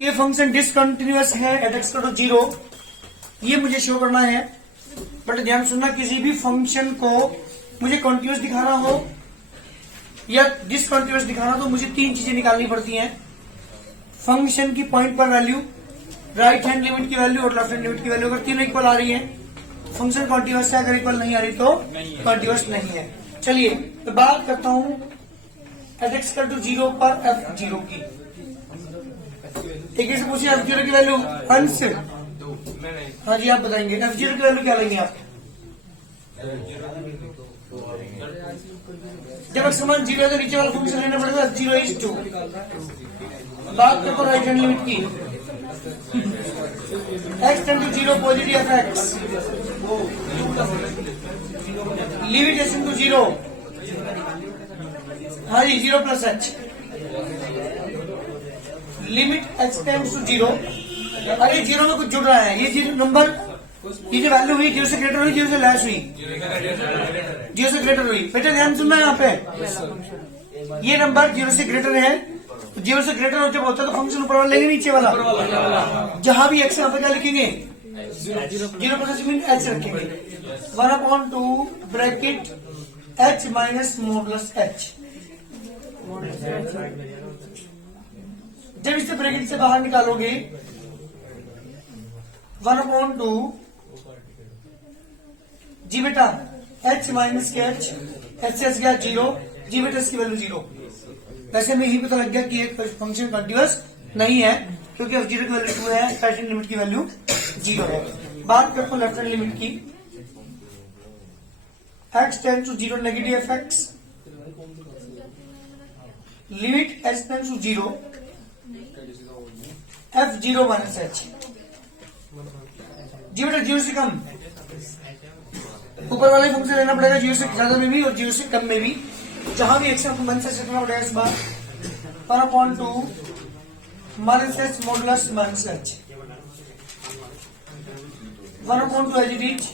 ये function discontinuous है eight x equal to 0, ये मुझे शो करना है। बट ध्यान सुनना, किसी भी फंक्शन को मुझे कॉन्टिन्यूअस दिखाना हो या डिसकंटिन्यूअस दिखाना हो तो मुझे तीन चीजें निकालनी पड़ती हैं। फंक्शन की पॉइंट पर वैल्यू, राइट हैंड लिमिट की वैल्यू और लेफ्ट हैंड लिमिट की वैल्यू। अगर तीनों इक्वल आ रही है फंक्शन कॉन्टिन्यूअस है, अगर इक्वल नहीं आ रही तो कॉन्टिन्यूअस नहीं है। चलिए तो बात करता हूं एट एक्स इक्वल टू 0 पर f0 की। एक से पूछिए f0 की वैल्यू अंश। हाँ जी, आप बताएंगे f0 की वैल्यू क्या लेंगे आप? जब x समान 0 है तो नीचे वाला फंक्शन लेना पड़ेगा f0 is 2। बात करते राइट हैंड लिमिट की। x tend to 0 positive F x, limit s to 0। हाँ जी, 0 plus h, limit x tends to 0। अरे 0 में कुछ जुड़ रहा है, ये 0 नंबर, ये जो वैल्यू हुई 0 से ग्रेटर हुई, 0 से लेस हुई, 0 से ग्रेटर हुई। बेटा ध्यान सुनना है यहाँ पे, ये नंबर 0 से ग्रेटर है, 0 से ग्रेटर जब होता है तो फंक्शन ऊपर वाला लेंगे नीचे वाला। जहां भी एक्स यहाँ पे क्या लिखेंगे 0 प्लस मीन एच रखेंगे, 1/2 bracket H minus modulus H. जब इसे ब्रैकेट से बाहर निकालोगे 1/2 जी बेटा एच माइनस के एच, एच से एच गया 0, जी बेटा इसकी वैल्यू 0। वैसे में ही पता लग गया कि एक फंक्शन कंटिन्यूअस नहीं है क्योंकि f0 की वैल्यू 2 है, राइट हैंड लिमिट की वैल्यू 0 है। बात करते हैं लेफ्ट हैंड लिमिट की। x tends to 0 negative F x, limit h tends to 0 f0 minus H. जी बेटा 0 से कम, ऊपर वाले फंक्शन लेना पड़ेगा 0 से ज्यादा में भी और 0 से कम में भी। जहां भी एक्स मन से रखना पड़ेगा इस बार 1/2 minus H modulus minus H, 1/2 as it is.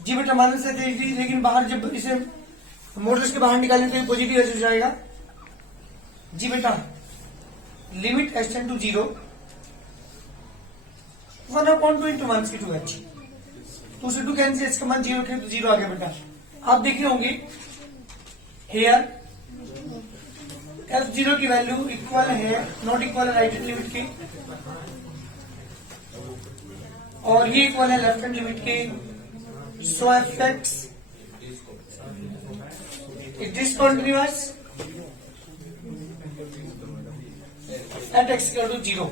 जी बेटा माइनस एच एज इज, लेकिन बाहर जब इसे मॉडुलस के बाहर निकालेंगे तो पॉजिटिव एच हो जाएगा। जी बेटा limit h tend to 0, 1/2 into minus की 2h, 2 से 2 कैंसिल, इसका मान 0 रखें तो 0 आ गया बेटा। आप देख रहे होंगे हेयर f0 की वैल्यू इक्वल है, नॉट इक्वल है राइट हैंड लिमिट के, और ये इक्वल है लेफ्ट हैंड लिमिट के। So F X it is continuous at x equal to 0।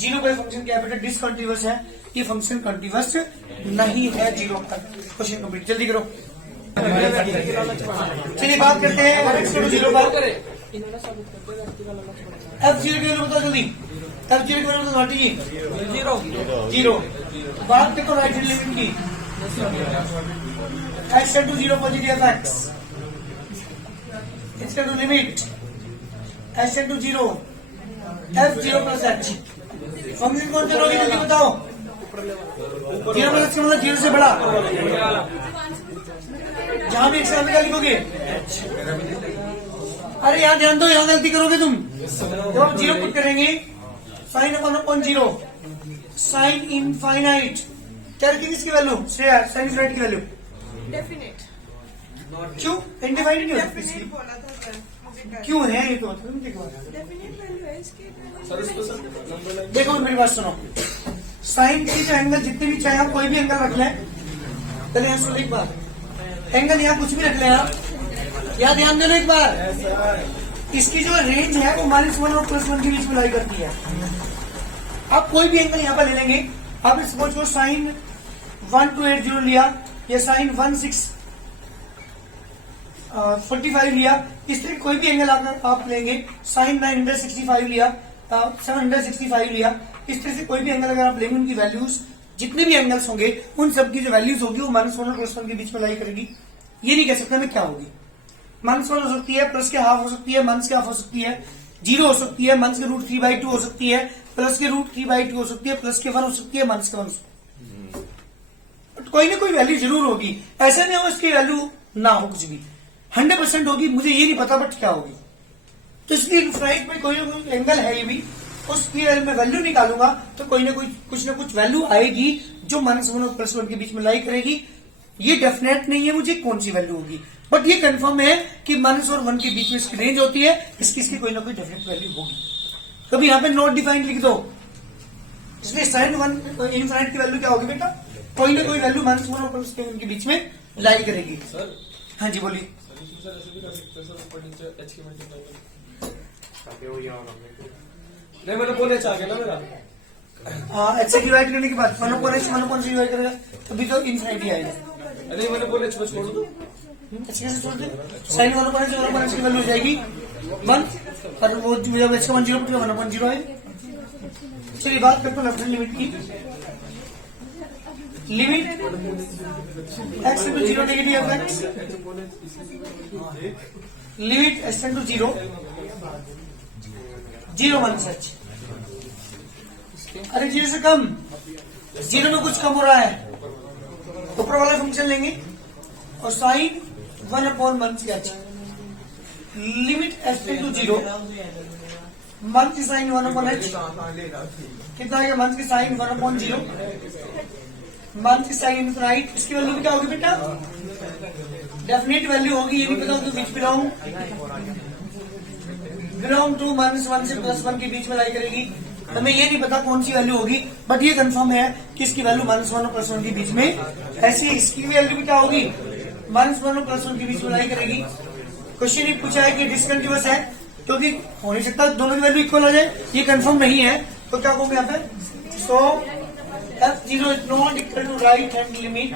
0 पर फंक्शन क्या है बेटा? डिसकंटिन्यूअस है, ये फंक्शन कंटिन्यूअस नहीं है 0 पर। क्वेश्चन कंप्लीट, जल्दी करो। चलिए बात करते हैं एक्स इक्वल टू 0 पर। f0 की वैल्यू बताओ जल्दी, f0 की वैल्यू बताओ जी। 0। बात देखो राइट हैंड लिमिट की, x tend to 0 positive F X, इसका to limit h tend to 0 f0 plus H. Function कौन सा लोगे जल्दी बताओ? 0 प्लस का मतलब 0 से बड़ा, जहां भी एक्स क्या लिखोगे? अरे यहाँ ध्यान दो, यहाँ गलती करोगे तुम। जब आप 0 पुट करेंगे साइन अपॉन 0, साइन इनफाइनाइट क्या रखेंगे इसकी वैल्यू? साइन इनफाइनाइट की वैल्यू डेफिनेट, क्यों इनडिफाइनाइट नहीं होती इसकी? बोला था सर, क्यों है ये तो डेफिनेट वैल्यू है इसकी। देखो मेरी बात सुनो, साइन की जो एंगल जितने भी चाहे आप कोई भी एंगल रख लें, पहले यहाँ सुनो एक बार, एंगल यहाँ कुछ भी रख लें आप, यहाँ ध्यान देना एक बार, इसकी जो रेंज है वो -1 और +1 के बीच में लाई करती है। आप कोई भी एंगल यहाँ पर ले लेंगे, आप सपोज को साइन 1280 लिया या साइन 1645 लिया, इस तरह कोई भी एंगल आप लेंगे, साइन 965 लिया, 765 लिया, इस तरह से कोई भी एंगल अगर आप लेंगे, उनकी वैल्यूज जितने भी एंगल्स होंगे उन सब की जो वैल्यूज होगी वो -1 और +1 के बीच में लाई करेगी। ये नहीं कह सकते मैं क्या होगी, -1 हो सकती है, प्लस के हाफ हो सकती है, माइनस के हाफ हो सकती है, 0 हो सकती है, माइनस के √3/2 हो सकती है, प्लस के √3/2 हो सकती है, प्लस के 1 हो सकती है, माइनस के 1 हो सकती है। कोई ना कोई वैल्यू जरूर होगी, ऐसा नहीं हो इसकी वैल्यू ना हो, कुछ भी 100% होगी, मुझे ये नहीं पता बट क्या होगी। तो इसलिए इनफाइनाइट में कोई ना कोई एंगल है ये भी, उसकी अगर मैं वैल्यू निकालूंगा तो कोई ना कोई कुछ ना कुछ वैल्यू आएगी जो -1 और +1 के बीच में लाई करेगी। ये डेफिनेट नहीं है मुझे कौन सी वैल्यू होगी, बट ये कंफर्म है कि -1 और 1 के बीच में इसकी रेंज होती है, इसकी कोई ना कोई डेफिनेट वैल्यू होगी। कभी यहाँ पे नॉट डिफाइंड लिख दो, इसलिए sin 1 इनफाइनाइट की वैल्यू क्या होगी बेटा, कोई ना कोई वैल्यू -1 और +1 के बीच में लाई करेगी। सर हाँ जी बोलिए। सर ऐसे भी कर सकते हैं सर, ऊपर नीचे h की मल्टीप्लाई करके। नहीं मैंने बोले आ गया ना मेरा। हाँ, h से डिवाइड करने के बाद 1/h से डिवाइड करेगा तभी तो इनफाइनाइट आएगा। अरे मैंने बोले h छोड़ दो। h कैसे छोड़ दे, sin 1/h की वैल्यू हो जाएगी 1, और वो जब h का 1 0 तो 1/0 है। चलिए बात करते हैं लेफ्ट हैंड लिमिट की। Limit x to 0 negative of x, limit s to 0 0 1 सच। अरे 0 से कम, 0 में कुछ कम हो रहा है, ऊपर वाला फंक्शन लेंगे और साइन 1/1 सच। लिमिट s टू 0 1 की साइन 1/h कितना आएगा, 1 की साइन 1/0, 1 की साइन इनफाइनाइट, इसकी वैल्यू क्या होगी बेटा, डेफिनेट वैल्यू होगी। ये भी पता होगी विच बिलोंग टू -1 से +1 के बीच में लाई करेगी। हमें ये नहीं पता कौन सी वैल्यू होगी, बट ये कंफर्म है कि इसकी वैल्यू -1 और +1 के बीच में, ऐसी इसकी वैल्यू भी क्या होगी, -1 और +1 के बीच में लाई करेगी। क्वेश्चन ये पूछा है कि डिसकंटिन्यूअस है, क्योंकि हो नहीं सकता दोनों की वैल्यू इक्वल हो जाए, ये कंफर्म नहीं है, तो क्या कहूंगे यहाँ पे, so f0 is not equal to right hand limit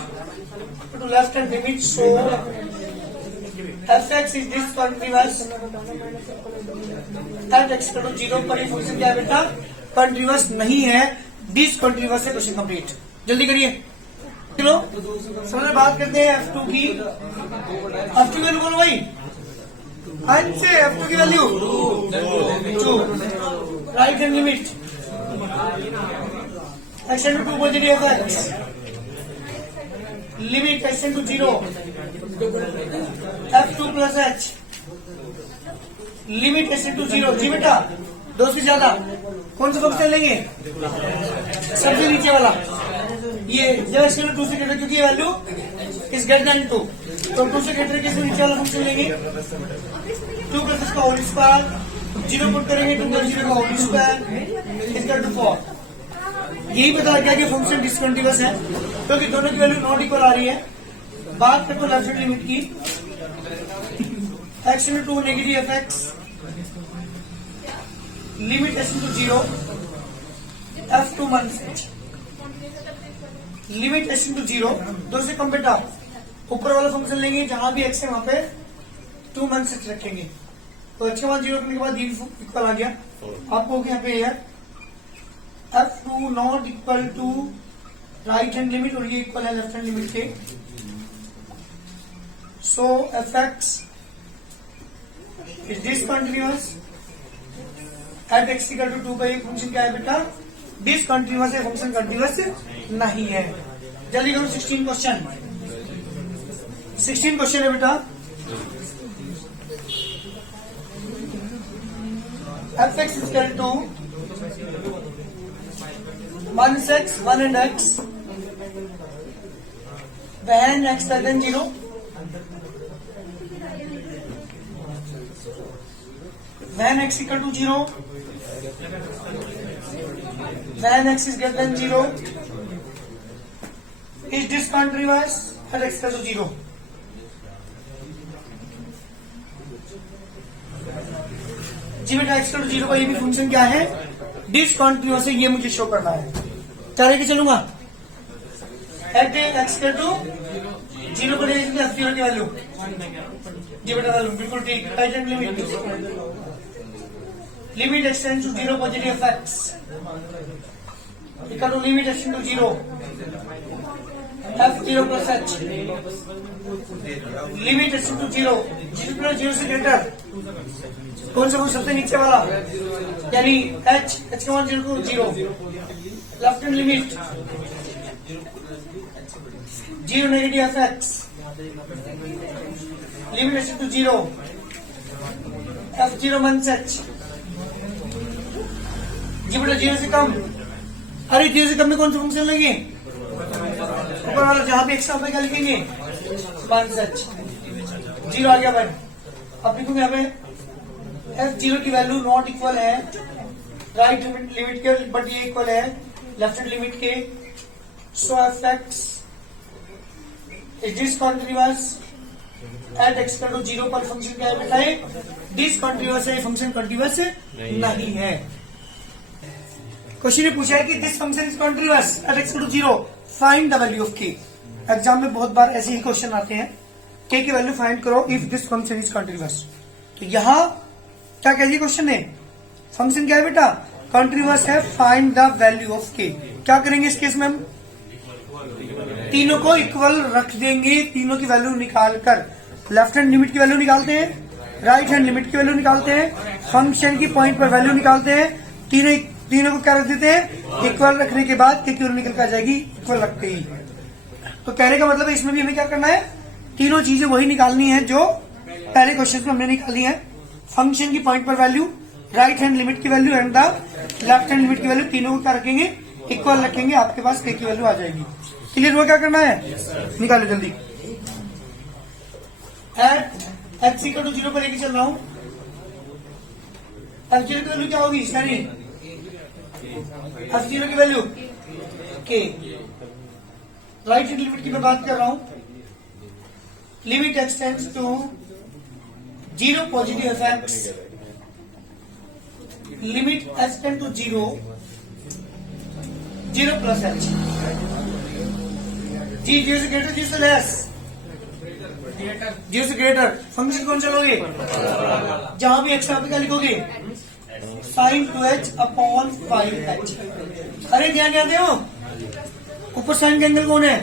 to left hand limit, so fx is discontinuous at x equal to 0 पर ये फंक्शन क्या है बेटा, कंटिन्यूअस नहीं है, डिसकंटिन्यूअस है। क्वेश्चन कंप्लीट, जल्दी करिए। चलो सबसे बात करते हैं f2 की। f2 की वैल्यू बोलो भाई, से f2 की value 2, right hand limit x to 2 positive of x, limit x to 0 f2 plus h, limit x to 0। जी बेटा, 2 से ज्यादा कौन सा फंक्शन लेंगे, सबसे नीचे वाला, ये जब x टू 2 से ग्रेटर, क्योंकि वैल्यू इज ग्रेटर देन 2, तो 2 से ग्रेटर के नीचे वाला फंक्शन लेंगे, 2 प्लस इसका होल स्क्वायर, 0 पुट करेंगे 2 प्लस 0 का होल स्क्वायर इज टू 4। यही पता लग गया कि फंक्शन डिसकंटिन्यूअस है, क्योंकि दोनों की वैल्यू नॉट इक्वल आ रही है। बात करते लेफ्ट हैंड लिमिट की, x to 2 negative F x, limit s to 0 f2 1 limit s to 0, 2 से कम बेटा, ऊपर वाला फंक्शन लेंगे, जहां भी x है वहां पे 2 1 6 रखेंगे, तो x के बाद 0 करने के बाद इक्वल आ गया आपको, यहाँ पे है f2 not equal to right hand limit, और ये इक्वल है लेफ्ट हैंड लिमिट के, so fx is discontinuous at x equal to 2 का एक फंक्शन क्या है बेटा, डिसकंटिन्यूअस है, फंक्शन कंटिन्यूअस नहीं है। जल्दी करो 16 क्वेश्चन, 16 क्वेश्चन है बेटा। fx is equal to 1 x 1 and x when x less than 0, when x equal to 0, when x is greater than 0 is discontinuous at x equal to 0। जी बेटा x equal to 0 का ये भी function क्या है, discontinuous है, ये मुझे शो करना है। चले के चलूंगा एट x equal to 0 पर f0 की वैल्यू, जी बेटा वैल्यू बिल्कुल ठीक, right hand limit limit x tends to 0 positive of x equal to limit x to 0 f0 plus h, limit x to 0 0 plus 0 से ग्रेटर, कौन सा सबसे नीचे वाला, यानी h के मान 0 to 0, left hand limit 0 negative of x, limit x to 0 F0 minus h। जी बेटा 0 से कम। अरे 0 से कम में कौन सा फंक्शन लेंगे? ऊपर वाला जहां पे एक्स्ट्रा पे क्या लिखेंगे? Minus h। 0 आ गया भाई। अब लिखूंगे यहाँ पे F0 की वैल्यू नॉट इक्वल है राइट लिमिट के, बट ये इक्वल है लेफ्ट हैंड लिमिट के। So f(x) is discontinuous at x equal to 0 पर फंक्शन क्या है बेटा? डिसकंटीन्यूअस है, फंक्शन कंटीन्यूअस नहीं है। क्वेश्चन ने पूछा है कि this function is continuous at x equal to 0, find the value of k। Exam में बहुत बार ऐसे ही क्वेश्चन आते हैं, k की वैल्यू फाइंड करो if this function is continuous. तो यहां क्या कह दिया क्वेश्चन ने? फंक्शन क्या है बेटा? कंटीन्यूअस है, find the value of k। क्या करेंगे इस केस में? हम तीनों को इक्वल रख देंगे, तीनों की वैल्यू निकाल कर लेफ्ट हैंड लिमिट की वैल्यू निकालते हैं, राइट हैंड लिमिट की वैल्यू निकालते हैं, फंक्शन की पॉइंट पर वैल्यू निकालते हैं, तीनों को क्या रख देते हैं? इक्वल रखने के बाद k की वैल्यू निकल कर आ जाएगी इक्वल रखते ही। तो कहने का मतलब है इसमें भी हमें क्या करना है? तीनों चीजें वही निकालनी है जो पहले क्वेश्चन में हमने निकाली है। फंक्शन की पॉइंट पर वैल्यू, राइट हैंड लिमिट की value and the left hand limit की वैल्यू, तीनों को क्या रखेंगे? इक्वल रखेंगे, आपके पास k की वैल्यू आ जाएगी। क्लियर हुआ? क्या करना है? निकालो जल्दी। एट x इक्वल टू 0 पर लेके चल रहा हूं। f0 की वैल्यू क्या होगी? यानी f0 की value k। Right hand limit की मैं बात कर रहा हूं। Limit x tends to 0 positive f(x), limit h tend to 0 plus h। जी 0 से ग्रेटर, 0 से लेस, 0 से ग्रेटर। फंक्शन कौन चलोगे? जहां भी एक्स क्या लिखोगे? Sine 2h upon 5h। अरे ध्यान दे हो, ऊपर साइन का एंगल कौन है?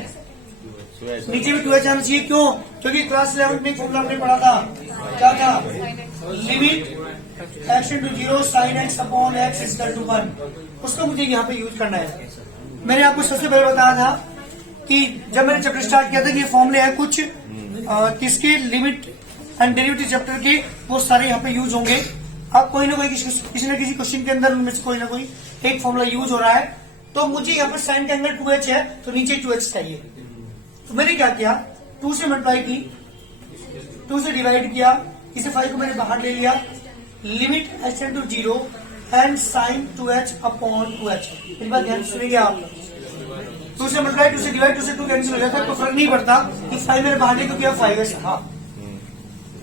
नीचे भी 2h आना चाहिए। क्यों? क्योंकि क्लास 11 में फॉर्मूला हमने पढ़ा था, क्या था? Limit x to 0 sine x upon x equal to 1। उसको मुझे यहाँ पे यूज करना है। मैंने आपको सबसे पहले बताया था कि जब मैंने चैप्टर स्टार्ट किया था कि ये फॉर्मूले हैं कुछ किसके, लिमिट एंड डेरिवेटिव चैप्टर के, वो सारे यहाँ पे यूज होंगे। अब कोई ना कोई किसी न किसी क्वेश्चन के अंदर उनमें से कोई ना कोई एक फॉर्मूला यूज हो रहा है। तो मुझे यहाँ पर साइन का एंगल 2h है, तो नीचे 2h चाहिए। तो मैंने क्या किया? 2 से मल्टीप्लाई की, 2 से डिवाइड किया, इसे 5 को मैंने बाहर ले लिया। Limit h tend to 0 and sine 2h upon 2h। मेरी बात ध्यान सुनिए आप। 2 से मल्टीप्लाई, 2 से डिवाइड, 2 से 2 कैंसिल हो जाता है, तो फर्क नहीं पड़ता कि 5 मैंने बाहर लिया क्योंकि अब 5h। हाँ,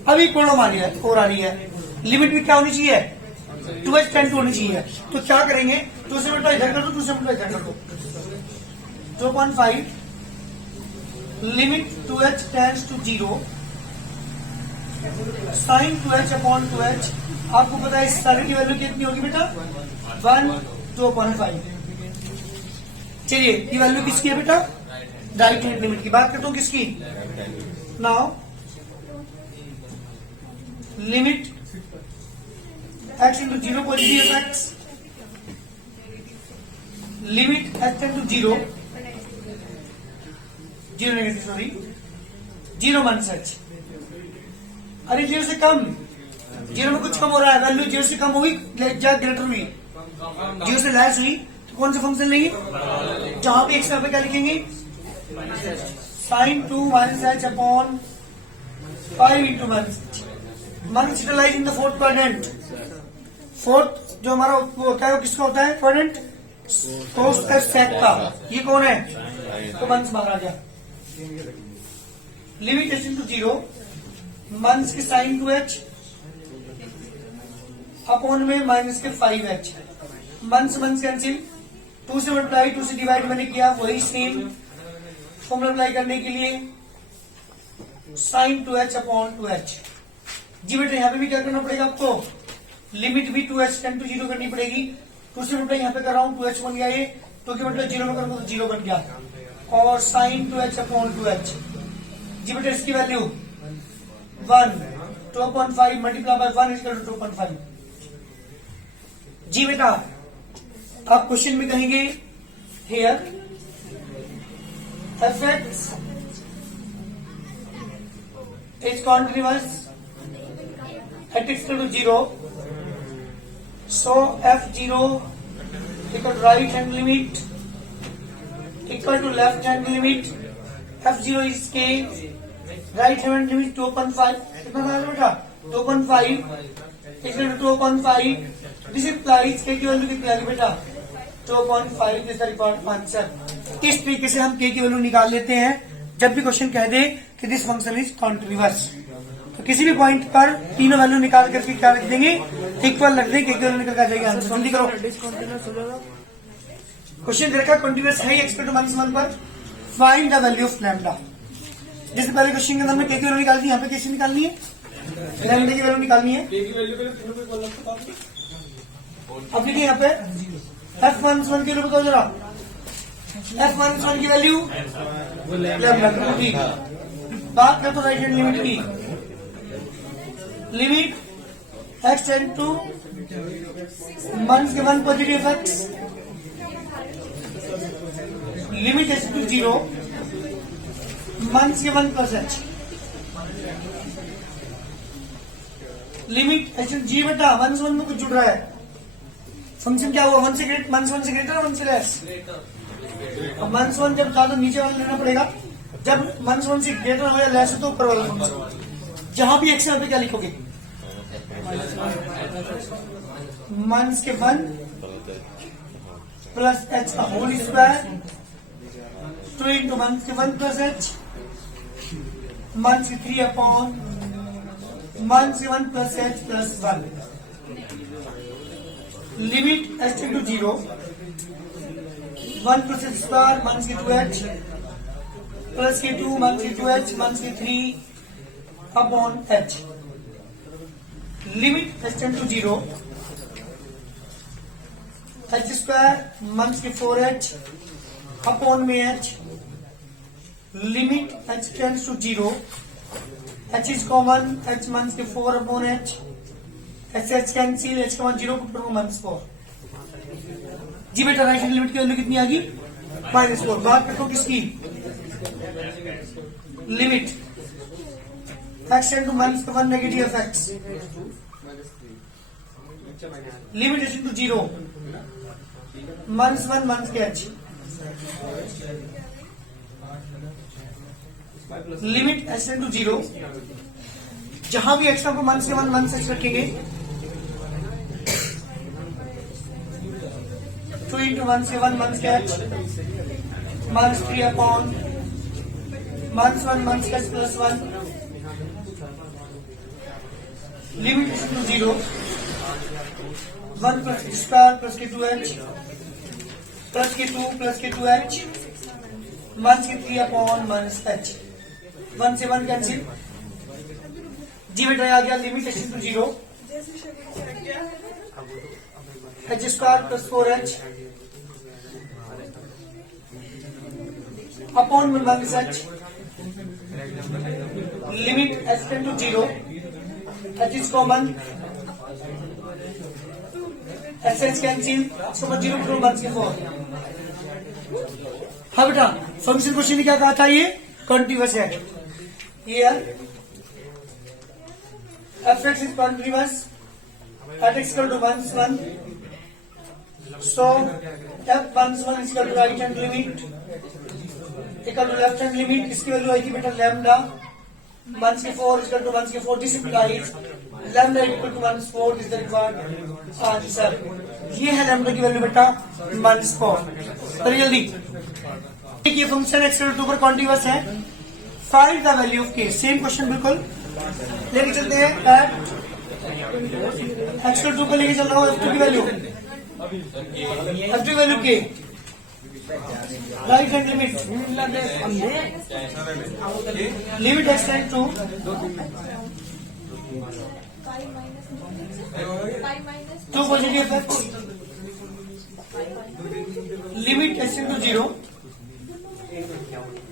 अभी कोण मान लिया और आ रही है। लिमिट भी क्या होनी चाहिए? 2h टेंड टू होनी चाहिए। तो क्या करेंगे? 2 से मल्टीप्लाई इधर कर दो, 2 से मल्टीप्लाई इधर कर दो, 2.5 limit 2h tends to 0 sine 2h upon 2h। आपको पता है इस सारे की वैल्यू कितनी होगी बेटा? 1 2.5। चलिए, ये वैल्यू किसकी है बेटा? राइट हैंड लिमिट की। बात करता हूं किसकी? Now limit x into 0 positive f(x), limit h tend to 0 negative, sorry 0 minus h। अरे 0 से कम, 0 में कुछ कम हो रहा है, वैल्यू 0 से कम हुई या ग्रेटर हुई, 0 से लेस हुई, तो कौन सा फंक्शन लेंगे? जहां पे एक्स पे क्या लिखेंगे? Sine 2 minus h upon 5 into minus h। Minus lies in the fourth quadrant. Fourth जो हमारा वो होता है वो किसका होता है? क्वाड्रेंट सेक का। ये कौन है? तो माइनस बाहर आ गया। लिमिट h इंटू 0 माइनस के साइन 2h अपॉन में माइनस के 5h। माइनस कैंसिल, 2 से मल्टीप्लाई, 2 से डिवाइड मैंने किया, वही सेम फॉर्मूला अप्लाई करने के लिए साइन 2h अपॉन 2h। जी बेटा यहाँ पे भी क्या करना पड़ेगा आपको? लिमिट भी 2h टेंड टू 0 करनी पड़ेगी। 2 से मल्टीप्लाई यहाँ पे कर रहा हूँ, 2h बन गया ये, 2 के मतलब 0 में करूंगा तो 0 बन गया, और साइन 2h अपॉन 2h। जी बेटा इसकी value 1 2.5 multiply by 1 is equal to 2.5। जी बेटा आप क्वेश्चन में कहेंगे here f(x) is continuous at x equal to 0, so f0 equal to right hand limit equal to left hand limit, f0 is k, right hand limit 2.5, कितना था बेटा 2.5 equal to 2.5, this implies k की value कितनी आ गई बेटा 2.5 is the required answer. इस तरीके से हम k की वैल्यू निकाल लेते हैं जब भी क्वेश्चन कह दे कि दिस फंक्शन इज कॉन्टिन्यूअस। तो किसी भी पॉइंट पर तीनों वैल्यू निकाल करके क्या रख देंगे, इक्वल रख देंगे, k की वैल्यू निकल कर जाएगी आंसर। जल्दी करो, क्वेश्चन देखा कॉन्टिन्यूअस है एक्स टू माइनस 1 पर, find the value of lambda. जैसे पहले क्वेश्चन के अंदर हमने k की वैल्यू निकाल दी, यहाँ पे कैसे निकालनी है, लैम्डा की वैल्यू निकालनी है। के की वैल्यू के लिए तीनों को इक्वल रखो बाकी। अब देखिए यहाँ पे f-1 की वैल्यू बताओ जरा, f-1 की वैल्यू लैम्डा, ठीक। बात करते राइट हैंड लिमिट की, limit x tend to -1 positive x, limit h to 0 -1 plus h, limit h to g बेटा 1 से 1 में कुछ जुड़ रहा है, फंक्शन क्या हुआ 1 से ग्रेटर और 1 से लेस। अब 1 से 1 जब था तो नीचे वाला लेना पड़ेगा, जब 1 से 1 से ग्रेटर हो या लेस हो तो ऊपर वाला फंक्शन। जहां भी x है वहां पे क्या लिखोगे, -1 प्लस h का whole square 2 into 1 plus h, -3 upon 1 plus h plus 1, limit h tend to 0 1 plus h square -2h plus के 2 -2h -3 upon h, limit h tend to 0 h square -4h upon में h, limit h tends to 0, h is common, h -4 upon h, h cancel, h का 0 put करो -4। जी बेटा right hand limit की value कितनी आ गई -4। बात करो किसकी, limit x tend to -1 negative of x, limit h to 0 -1 के h, limit h tend to 0, जहां भी x को 1 से 1 रखेंगे 2 इंटू 1 से 1 के h, -3 अपॉन 1 के h plus 1, limit h to 0 1 plus square plus के 2h प्लस के 2 प्लस के 2h -3 अपॉन -h, 1 से 1 कैंसिल। जी बेटा आ गया limit h to 0 h square plus 4h upon -h, limit h tend to 0 h is common, h cancel, समझ 0 from 1 से 4। हाँ बेटा फंक्शन क्वेश्चन ने क्या कहा था, ये कॉन्टिन्यूअस है। Here f(x) is continuous at x equal to 1, so f(1) is equal to right hand limit equal to left hand limit, इसकी वैल्यू आएगी बेटा लैम्डा 1 से 4 is equal to 1 से 4, this implies lambda equal to 1/4 is the required answer. ये है lambda की value बेटा 1/4। करिए जल्दी, ये फंक्शन x equal to 2 पर कॉन्टिन्यूअस है, find the value of k। Same question बिल्कुल लेके चलते हैं, x equal to 2 को लेके चल रहा हूँ, f2 की वैल्यू, f2 की value k, right hand limit, limit x tend to 2 positive x, limit h tend to 0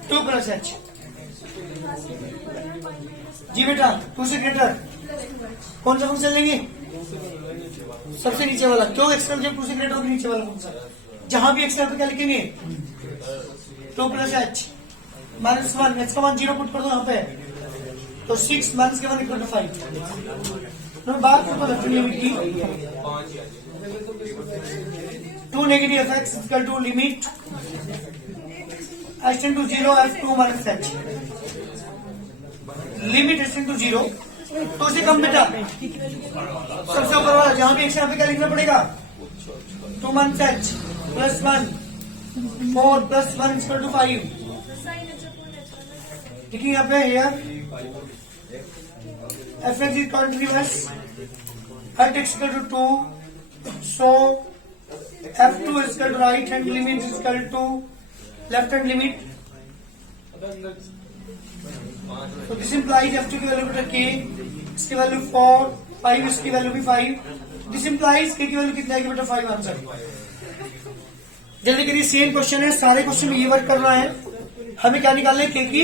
2 plus h। जी बेटा 2 से ग्रेटर कौन सा फंक्शन लेंगे, सबसे नीचे वाला, क्यों एक्सएल जब 2 से ग्रेटर होगी नीचे वाला फंक्शन, जहां भी एक्सएल पे क्या लिखेंगे 2 प्लस h -1, h का मान 0 पुट कर दो यहाँ पे, तो 6 -1 इक्वल टू 5, तो बात करते हैं लेफ्ट लिमिट की। 2 negative F X equal to limit h tend to 0 f2 minus h, limit h tend to 0 तो उसे कम बेटा सबसे ऊपर वाला जहां भी x यहाँ पे क्या लिखना पड़ेगा 2 माइनस h प्लस 1 4 प्लस 1 इक्वल टू 5। देखिए यहाँ पे here f x is continuous at x equal to 2, so f2 is equal to right hand limit is equal to left hand limit, so this implies f2 की value बेटा k, इसकी value 4, 5 इसकी value भी 5, this implies k की value कितना आएगी बेटा 5 answer. जल्दी करिए, सेम क्वेश्चन है, सारे क्वेश्चन में ये वर्क करना है। हमें क्या निकालना है, के की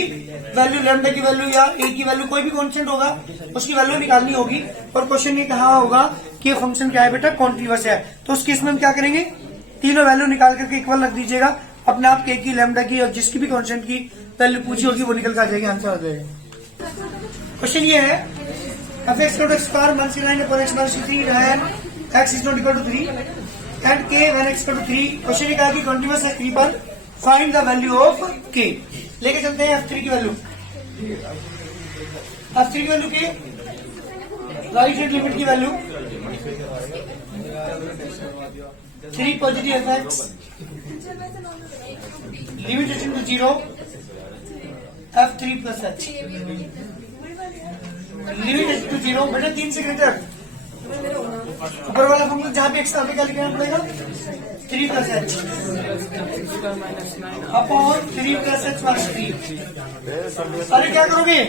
वैल्यू, लैम्डा की वैल्यू या ए की वैल्यू, कोई भी कांस्टेंट होगा उसकी वैल्यू निकालनी होगी। और क्वेश्चन ये कहा होगा कि फंक्शन क्या है बेटा कॉन्टिन्यूअस है, तो उस केस में हम क्या करेंगे, तीनों वैल्यू निकाल करके इक्वल रख दीजिएगा, अपने आप के की, लैम्डा की और जिसकी भी कांस्टेंट की वैल्यू पूछी होगी वो निकल कर आ जाएगी, आंसर आ जाएगा। क्वेश्चन ये है f x not x square minus 9 upon x minus 3 and x is not equal to 3 and k when x equal to 3। Question ये कहा कि कॉन्टिन्यूअस है 3 पर, find the value of k। लेके चलते हैं f3 की वैल्यू, f3 की वैल्यू के राइट हैंड लिमिट की value 3 positive F x limit to 0 f3 plus h, limit to 0 बेटा 3 से ग्रेटर, ऊपर वाला फंक्शन जहां पे x आगे क्या लिखना पड़ेगा 3 plus h upon 3 plus h minus 3। अरे क्या करोगे,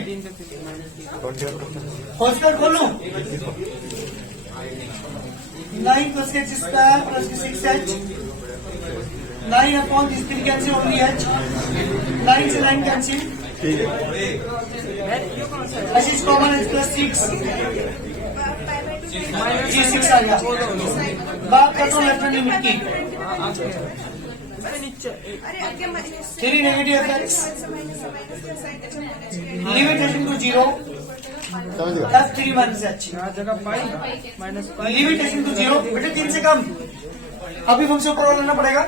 होल स्क्वायर खोल लो, 9 plus h square plus 6h, 9 upon this 3 cancel, only h, 9 से 9 cancel, h is common, h plus 6 ये 6 आ गया। बात करता हूँ लेफ्ट हैंड लिमिट की, 3 negative F x limit h to 0 f3 minus h, limit h to 0 बेटे 3 से कम, अभी हमसे ऊपर वाला लेना पड़ेगा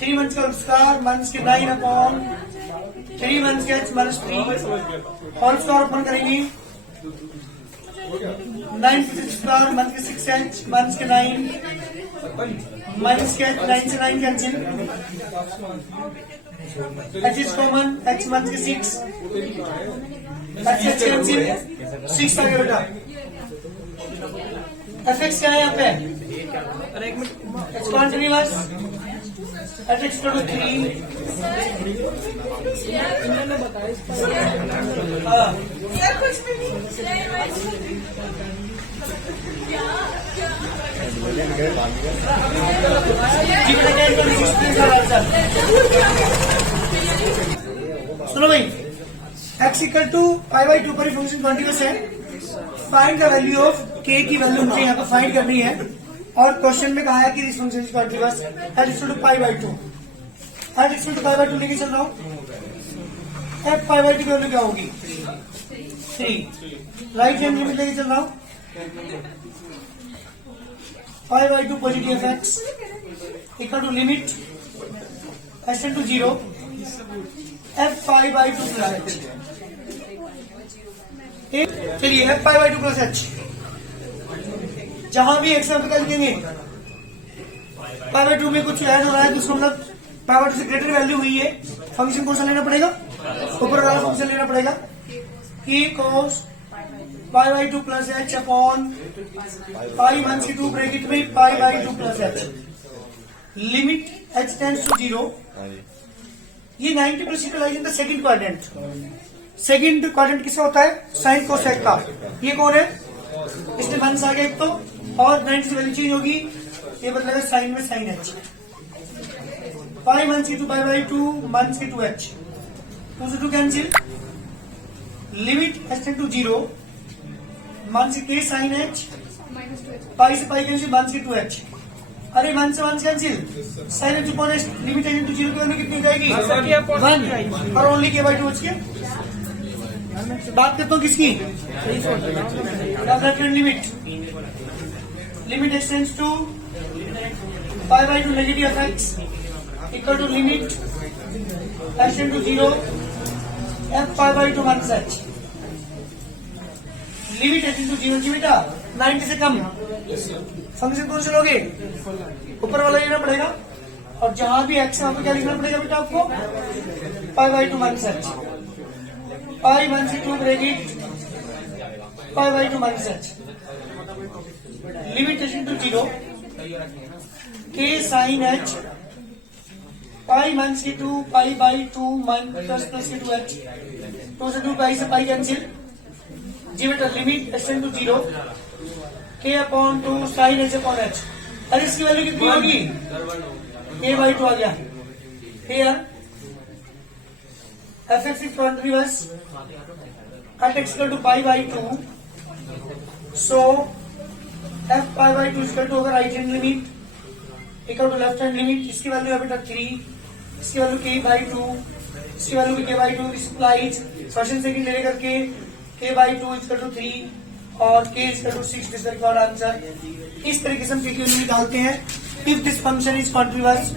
3 माइनस का स्क्वायर माइनस के 9 अपॉन 3 माइनस के h minus 3 whole square open करेंगे, 9 स्क्वायर माइनस के 6h माइनस के 9 माइनस के 9 से 9 cancel, h is common, h minus के 6 h कैंसिल, 6 आ गया बेटा। f x क्या है यहाँ पे, it's continuous at x equal to 3, यार कुछ भी नहीं, सुनो भाई, x इक्वल टू π/2 पर फंक्शन कॉन्टिन्यूअस है, find the value of k की वैल्यू मुझे यहाँ पे फाइंड करनी है। और क्वेश्चन में कहा है कि this function is continuous at equal to π/2, at equal to π/2 लेके चल रहा हूँ, f π/2 की वैल्यू क्या होगी 3, राइट हैंड लिमिट लेके चल रहा हूँ, π/2 positive F X equal to limit h tend to 0 f π/2 plus h। चलिए f π/2 प्लस h, जहां भी x पे लिखेंगे π/2 में कुछ ऐड हो रहा है तो उसको मतलब π/2 से ग्रेटर वैल्यू हुई है, फंक्शन कौन सा लेना पड़ेगा, ऊपर वाला फंक्शन लेना पड़ेगा कि cos π/2 plus h upon π - 2 bracket में π/2 plus h, limit h tends to 0। ये 90% utilize in the second quadrant, second quadrant किसका होता है साइन कोसेक का, ये कौन है, इसमें माइनस आ गया एक तो, और 90 से वैल्यू चेंज होगी, ये बदलेगा साइन में साइन h, पाई माइनस की 2 π/2 माइनस की 2h, 2 से 2 cancel, limit h tend to 0 minus के साइन h, पाई से पाई कैंसिल माइनस की 2h, अरे 1 से 1 cancel, sine h upon h, limit h to 0 की वैल्यू कितनी जाएगी 1 और ओनली k/2 h के बात करता हूँ किसकी, limit limit extends to pi by two negative F X equal to limit extend to 0 F pi by two minus H. Limit extend to 0 जी बेटा 90 से कम फंक्शन कौन से लोगे, ऊपर वाला लेना पड़ेगा, और जहां भी एक्स है वहां पर क्या लिखना पड़ेगा बेटा आपको, pi by two minus H, pi 1 से 2 bracket pi by two minus H. Limitation to 0 के साइन एच पाई माइनस के 2 पाई बाई 2 माइनस प्लस के 2 एच, 2 से 2 पाई से पाई कैंसिल जी बेटा। लिमिट एक्सटेंड टू 0 के upon 2 sine H upon H. अरे इसकी वैल्यू कितनी होगी, के बाई 2 आ गया। Here fx is continuous at x equal to pi by 2, so f pi by 2 is equal to right hand limit equal to left hand limit। इसकी value है बेटा 3, इसकी वैल्यू k by 2, इसकी value भी k by 2। Implies first second ले करके k by 2 is equal to 3 और k is equal to 6, this required answer. इस तरीके से हम k की वैल्यू निकालते हैं। If this function is continuous,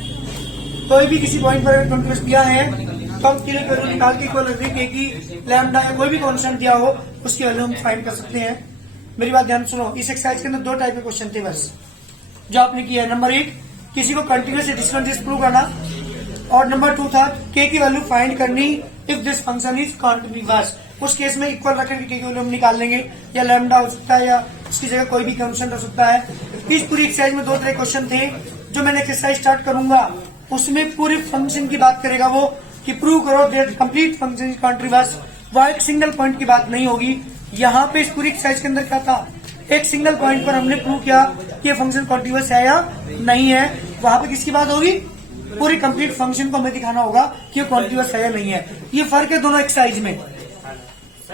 कोई भी किसी पॉइंट पर अगर कॉन्टिन्यूअस दिया है तो हम के वैल्यू निकाल के इक्वल के की लैम्डा या कोई भी कांस्टेंट दिया हो उसकी वैल्यू हम फाइंड कर सकते हैं। मेरी बात ध्यान सुनो, इस एक्सरसाइज के अंदर 2 टाइप के क्वेश्चन थे बस जो आपने किया है। नंबर 1 किसी को कंटिन्यूअस या डिसकंटिन्यूअस प्रूव करना, और नंबर 2 था के की वैल्यू फाइंड करनी if this function is continuous. उस केस में इक्वल रखकर के की वैल्यू हम निकाल लेंगे, या लैम्डा हो सकता है या उसकी जगह कोई भी कांस्टेंट हो सकता है। इस पूरी एक्सरसाइज में 2 तरह क्वेश्चन थे। जो मैंने एक्सरसाइज स्टार्ट करूंगा उसमें पूरे फंक्शन की बात करेगा वो कि प्रूव करो that complete function is continuous. वह एक सिंगल पॉइंट की बात नहीं होगी। यहाँ पे इस पूरी एक्सरसाइज के अंदर क्या था, एक सिंगल पॉइंट पर हमने प्रूव किया कि ये फंक्शन कॉन्टिन्यूअस है या नहीं है। वहां पे किसकी बात होगी, पूरी कंप्लीट फंक्शन को हमें दिखाना होगा कि ये कॉन्टिन्यूअस है या नहीं है। ये फर्क है दोनों एक्सरसाइज में।